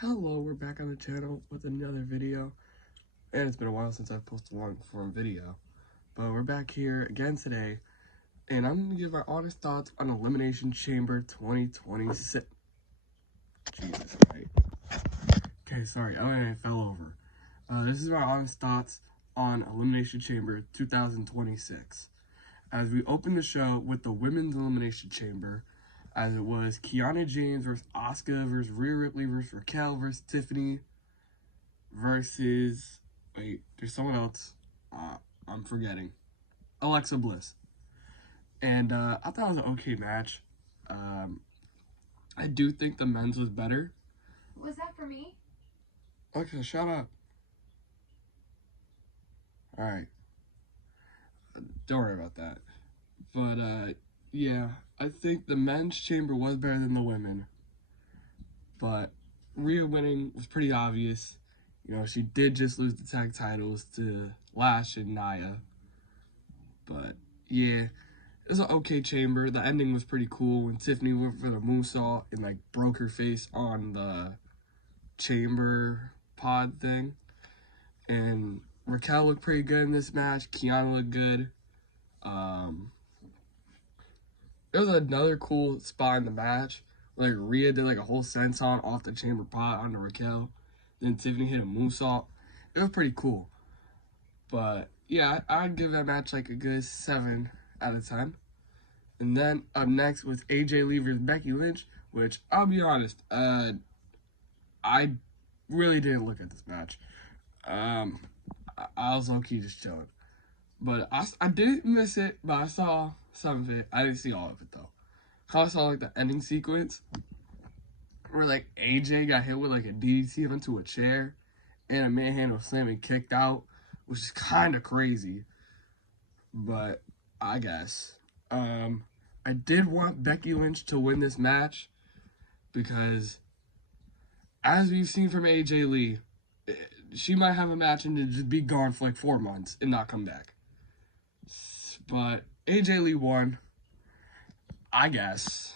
Hello, we're back on the channel with another video, and it's been a while since I've posted a long form video, but we're back here again today, and I'm going to give our honest thoughts on Elimination Chamber 2026. Jesus, right? Okay, sorry, I fell over. This is our honest thoughts on Elimination Chamber 2026. As we open the show with the Women's Elimination Chamber, as it was Kiana James versus Asuka versus Rhea Ripley versus Raquel versus Tiffany versus, wait, there's someone else, I'm forgetting, Alexa Bliss. And I thought it was an okay match. I do think the men's was better. Was that for me? Alexa, shut up. Alright. Don't worry about that. But, yeah, I think the men's chamber was better than the women. But Rhea winning was pretty obvious. You know, she did just lose the tag titles to Lash and Nia. But, yeah, it was an okay chamber. The ending was pretty cool when Tiffany went for the moonsault and, like, broke her face on the chamber pod thing. And Raquel looked pretty good in this match. Kiana looked good. There was another cool spot in the match. Like, Rhea did, like, a whole senton off the chamber pot onto Raquel. Then Tiffany hit a moonsault. It was pretty cool. But, yeah, I'd give that match, like, a good 7 out of 10. And then, up next was AJ Lee versus Becky Lynch, which, I'll be honest, I really didn't look at this match. I was low-key just chilling. But I didn't miss it, but I saw some of it. I didn't see all of it, though. I saw, like, the ending sequence where, like, AJ got hit with, like, a DDT onto a chair and a manhandle slam and kicked out, which is kind of crazy. But I guess. I did want Becky Lynch to win this match because, as we've seen from AJ Lee, she might have a match and just be gone for, like, 4 months and not come back. But AJ Lee won, I guess.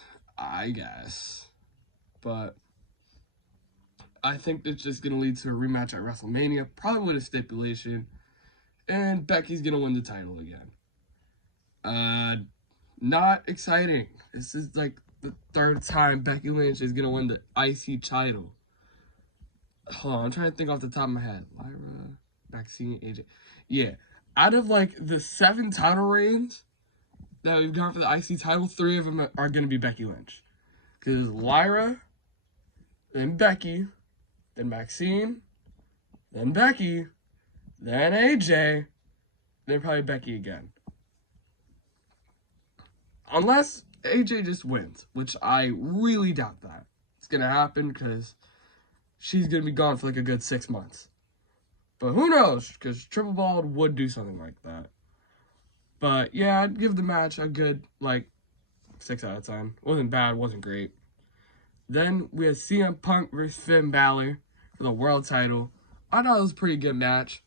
But I think it's just going to lead to a rematch at WrestleMania, probably with a stipulation, and Becky's going to win the title again. Not exciting. This is like the 3rd time Becky Lynch is going to win the IC title. Hold on, I'm trying to think off the top of my head. Lyra, Maxine, AJ. Yeah. Out of, like, the 7 title reigns that we've got for the IC title, 3 of them are going to be Becky Lynch. Because Lyra, then Becky, then Maxine, then Becky, then AJ, then probably Becky again. Unless AJ just wins, which I really doubt that. It's going to happen because she's going to be gone for, like, a good 6 months. But who knows, because Triple Bald would do something like that. But, yeah, I'd give the match a good, like, 6 out of 10. Wasn't bad, wasn't great. Then we had CM Punk versus Finn Balor for the world title. I thought it was a pretty good match.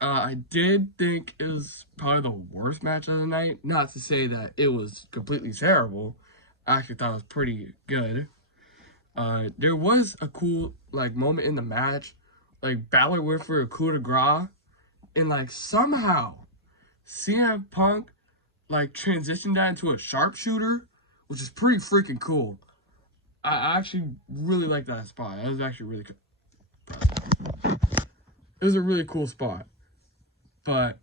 I did think it was probably the worst match of the night. Not to say that it was completely terrible. I actually thought it was pretty good. There was a cool, like, moment in the match. Like, Balor went for a coup de grace, and, like, somehow CM Punk, like, transitioned that into a sharpshooter, which is pretty freaking cool. I actually really like that spot. That was actually really cool. It was a really cool spot. But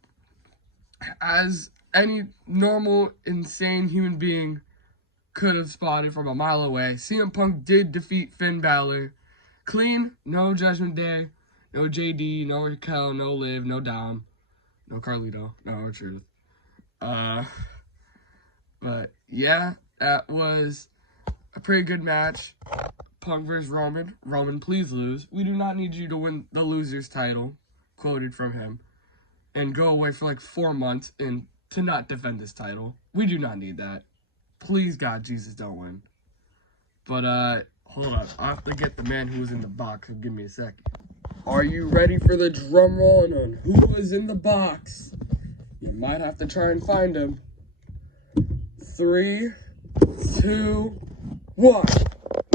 as any normal, insane human being could have spotted from a mile away, CM Punk did defeat Finn Balor. Clean, no Judgment Day. No JD, no Raquel, no Liv, no Dom, no Carlito, no Truth. But yeah, that was a pretty good match. Punk versus Roman. Roman, please lose. We do not need you to win the loser's title, quoted from him, and go away for like 4 months and to not defend this title. We do not need that. Please, God, Jesus, don't win. But, hold on. I have to get the man who was in the box. So give me a second. Are you ready for the drum roll on who was in the box? You might have to try and find him. 3, 2, 1.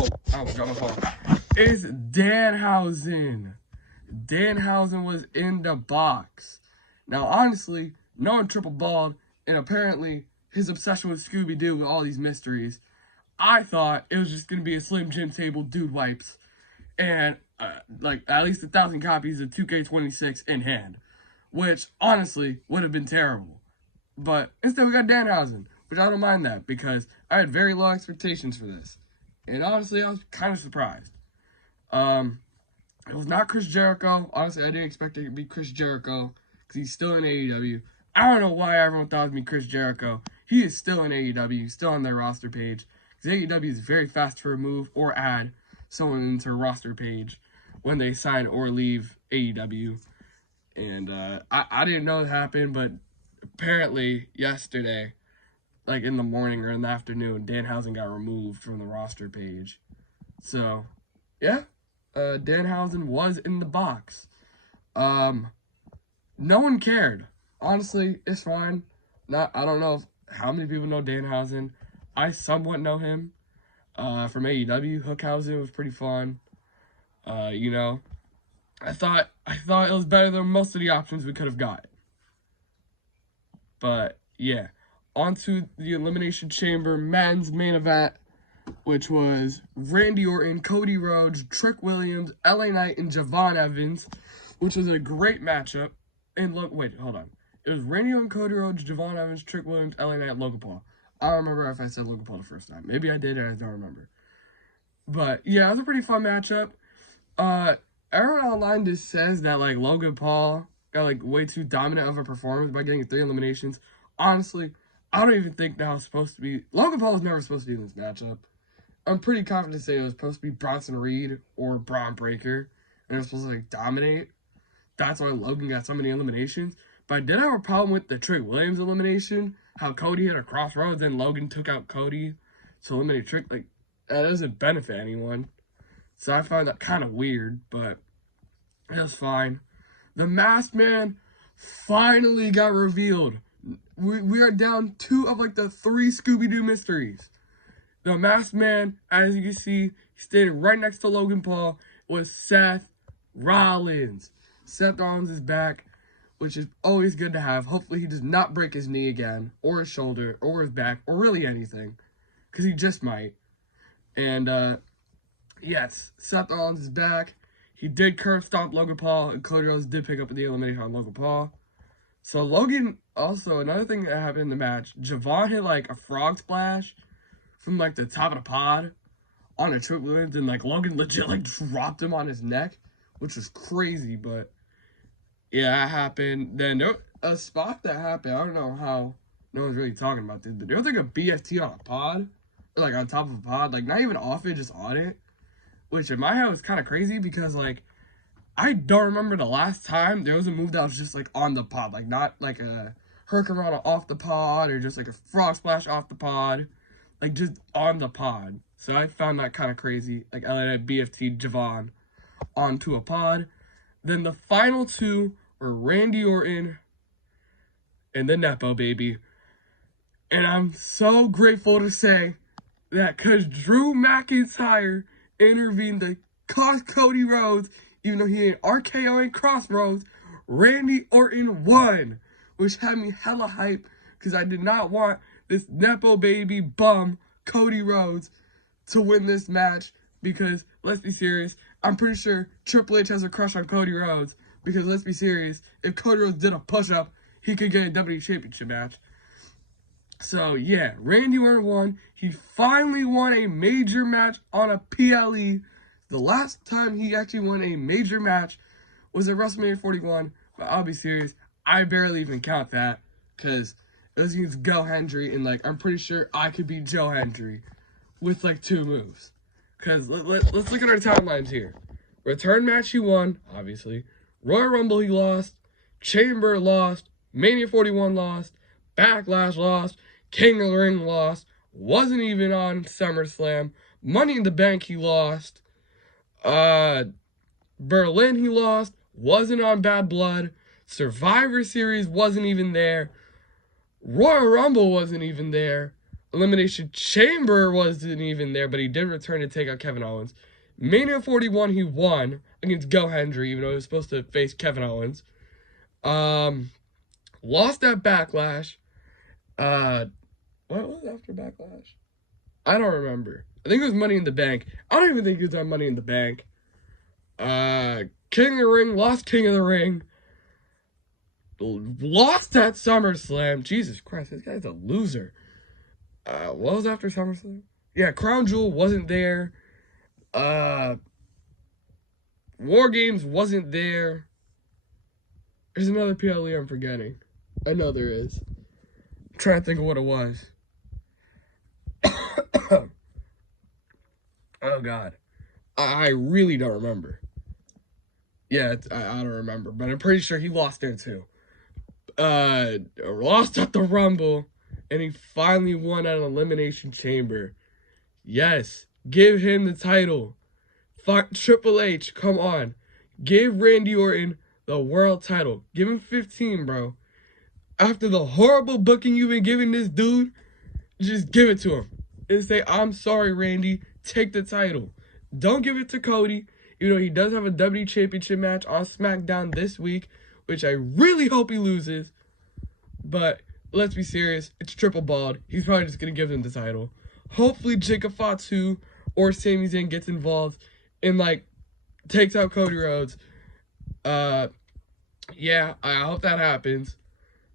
Oh, I almost got my phone. It's Danhausen. Danhausen was in the box. Now, honestly, knowing Triple Bald and apparently his obsession with Scooby-Doo with all these mysteries, I thought it was just going to be a Slim Jim table dude wipes and like at least 1,000 copies of 2K26 in hand, which honestly would have been terrible. But instead we got Danhausen, which I don't mind that because I had very low expectations for this. And honestly, I was kind of surprised. It was not Chris Jericho. Honestly, I didn't expect it to be Chris Jericho because he's still in AEW. I don't know why everyone thought it would be Chris Jericho. He is still in AEW. He's still on their roster page. Because AEW is very fast to remove or add someone into a roster page when they sign or leave AEW. And I didn't know it happened, but apparently yesterday, like in the morning or in the afternoon, Danhausen got removed from the roster page. So, yeah. Danhausen was in the box. No one cared. Honestly, it's fine. I don't know how many people know Danhausen. I somewhat know him from AEW. Hookhausen was pretty fun. You know, I thought it was better than most of the options we could have got. But yeah, on to the Elimination Chamber men's main event, which was Randy Orton, Cody Rhodes, Trick Williams, LA Knight, and Javon Evans, which was a great matchup. And look, wait, hold on. It was Randy Orton, Cody Rhodes, Javon Evans, Trick Williams, LA Knight, Logan Paul. I don't remember if I said Logan Paul the first time. Maybe I did, and I don't remember. But yeah, it was a pretty fun matchup. Everyone online just says that like Logan Paul got like way too dominant of a performance by getting 3 eliminations. Honestly, I don't even think that was supposed to be. Logan Paul was never supposed to be in this matchup. I'm pretty confident to say it was supposed to be Bronson Reed or Braun Breaker, and it was supposed to like dominate. That's why Logan got so many eliminations. But I did have a problem with the Trick Williams elimination. How Cody hit a crossroads and Logan took out Cody to eliminate Trick. Like, that doesn't benefit anyone. So I found that kind of weird, but that's fine. The Masked Man finally got revealed. We are down 2 of like the 3 Scooby-Doo mysteries. The Masked Man, as you can see, standing right next to Logan Paul, was Seth Rollins. Seth Rollins is back, which is always good to have. Hopefully he does not break his knee again, or his shoulder, or his back, or really anything. Because he just might. And, yes, Seth Rollins is back. He did curb stomp Logan Paul, and Cody Rhodes did pick up the elimination on Logan Paul. So Logan, also, another thing that happened in the match, Javon hit, like, a frog splash from, like, the top of the pod on a Trick Williams, and, like, Logan legit, like, dropped him on his neck, which was crazy, but, yeah, that happened. Then, a spot that happened, I don't know how no one's really talking about this, but there was, like, a BFT on a pod, or, like, on top of a pod, like, not even off it, just on it, which in my head was kind of crazy, because, like, I don't remember the last time there was a move that was just, like, on the pod, like, not, like, a Hurricanrana off the pod, or just, like, a frog splash off the pod, like, just on the pod. So I found that kind of crazy. Like, I let BFT Javon onto a pod. Then the final 2 were Randy Orton and the Nepo Baby. And I'm so grateful to say that because Drew McIntyre intervened to cost Cody Rhodes, even though he ain't RKOing Crossroads, Randy Orton won. Which had me hella hype because I did not want this Nepo Baby bum, Cody Rhodes, to win this match. Because, let's be serious, I'm pretty sure Triple H has a crush on Cody Rhodes. Because, let's be serious, if Cody Rhodes did a push-up, he could get a WWE Championship match. So, yeah, Randy Orton won. He finally won a major match on a PLE. The last time he actually won a major match was at WrestleMania 41. But I'll be serious, I barely even count that. Because it was against Joe Hendry, and, like, I'm pretty sure I could beat Joe Hendry with, like, 2 moves. Because let's look at our timelines here. Return match he won, obviously. Royal Rumble he lost. Chamber lost. Mania 41 lost. Backlash lost. King of the Ring lost. Wasn't even on SummerSlam. Money in the Bank he lost. Berlin he lost. Wasn't on Bad Blood. Survivor Series wasn't even there. Royal Rumble wasn't even there. Elimination Chamber wasn't even there, but he did return to take out Kevin Owens. Mania 41, he won against Go Hendry, even though he was supposed to face Kevin Owens. Lost at Backlash. What was after Backlash? I don't remember. I think it was Money in the Bank. I don't even think he was on Money in the Bank. King of the Ring, lost King of the Ring. Lost at SummerSlam. Jesus Christ, this guy's a loser. What was after SummerSlam? Yeah, Crown Jewel wasn't there. War Games wasn't there. There's another PLE I'm forgetting. I know there is. I'm trying to think of what it was. Oh, God. I really don't remember. Yeah, I don't remember. But I'm pretty sure he lost there, too. Lost at the Rumble. And he finally won at Elimination Chamber. Yes. Give him the title. Triple H, come on. Give Randy Orton the world title. Give him 15, bro. After the horrible booking you've been giving this dude, just give it to him. And say, I'm sorry, Randy. Take the title. Don't give it to Cody. Even though he does have a WWE Championship match on SmackDown this week, which I really hope he loses. But let's be serious. It's Triple Bald. He's probably just going to give him the title. Hopefully, Jacob Fatu or Sami Zayn gets involved and, like, takes out Cody Rhodes. Yeah, I hope that happens.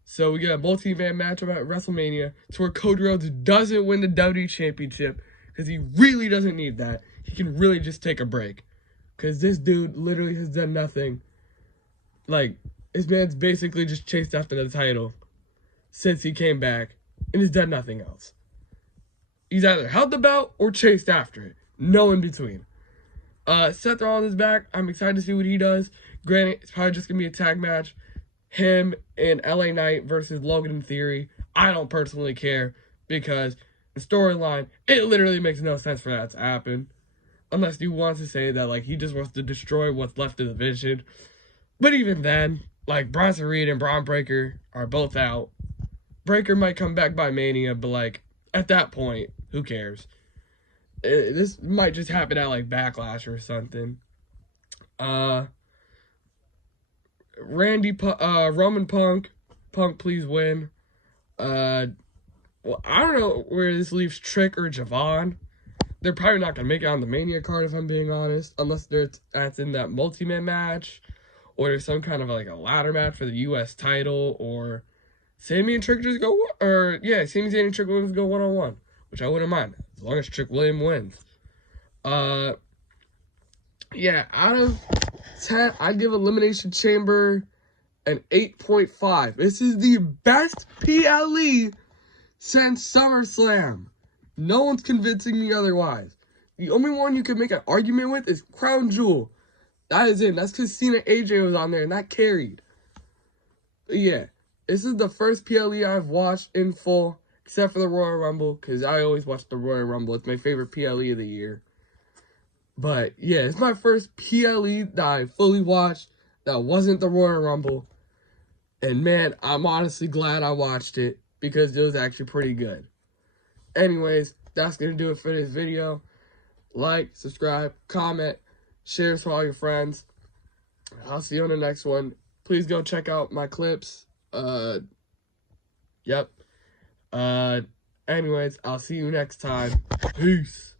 So we get a multi-man matchup at WrestleMania to where Cody Rhodes doesn't win the WWE Championship because he really doesn't need that. He can really just take a break because this dude literally has done nothing. Like, this man's basically just chased after the title since he came back and has done nothing else. He's either held the belt or chased after it. No in between. Seth Rollins is back. I'm excited to see what he does. Granted, it's probably just going to be a tag match. Him and LA Knight versus Logan in Theory. I don't personally care because the storyline, it literally makes no sense for that to happen. Unless he wants to say that, like, he just wants to destroy what's left of the division. But even then, like, Bronson Reed and Braun Breaker are both out. Breaker might come back by Mania, but, like, at that point, who cares? This might just happen at, like, Backlash or something. Roman Punk, please win. Well, I don't know where this leaves Trick or Javon. They're probably not going to make it on the Mania card, if I'm being honest, unless that's in that multi-man match, or there's some kind of, like, a ladder match for the U.S. title, or Sami and Trick just go, Sami Zayn and Trick Williams go one-on-one, which I wouldn't mind, as long as Trick Williams wins. Yeah, out of 10, I give Elimination Chamber an 8.5. This is the best PLE since SummerSlam. No one's convincing me otherwise. The only one you can make an argument with is Crown Jewel. That is it. That's because Cena AJ was on there, and that carried. But yeah, this is the first PLE I've watched in full, except for the Royal Rumble, because I always watch the Royal Rumble. It's my favorite PLE of the year. But yeah, it's my first PLE that I fully watched that wasn't the Royal Rumble. And man, I'm honestly glad I watched it because it was actually pretty good. Anyways, that's going to do it for this video. Like, subscribe, comment, share this with all your friends. I'll see you on the next one. Please go check out my clips. Anyways, I'll see you next time. Peace.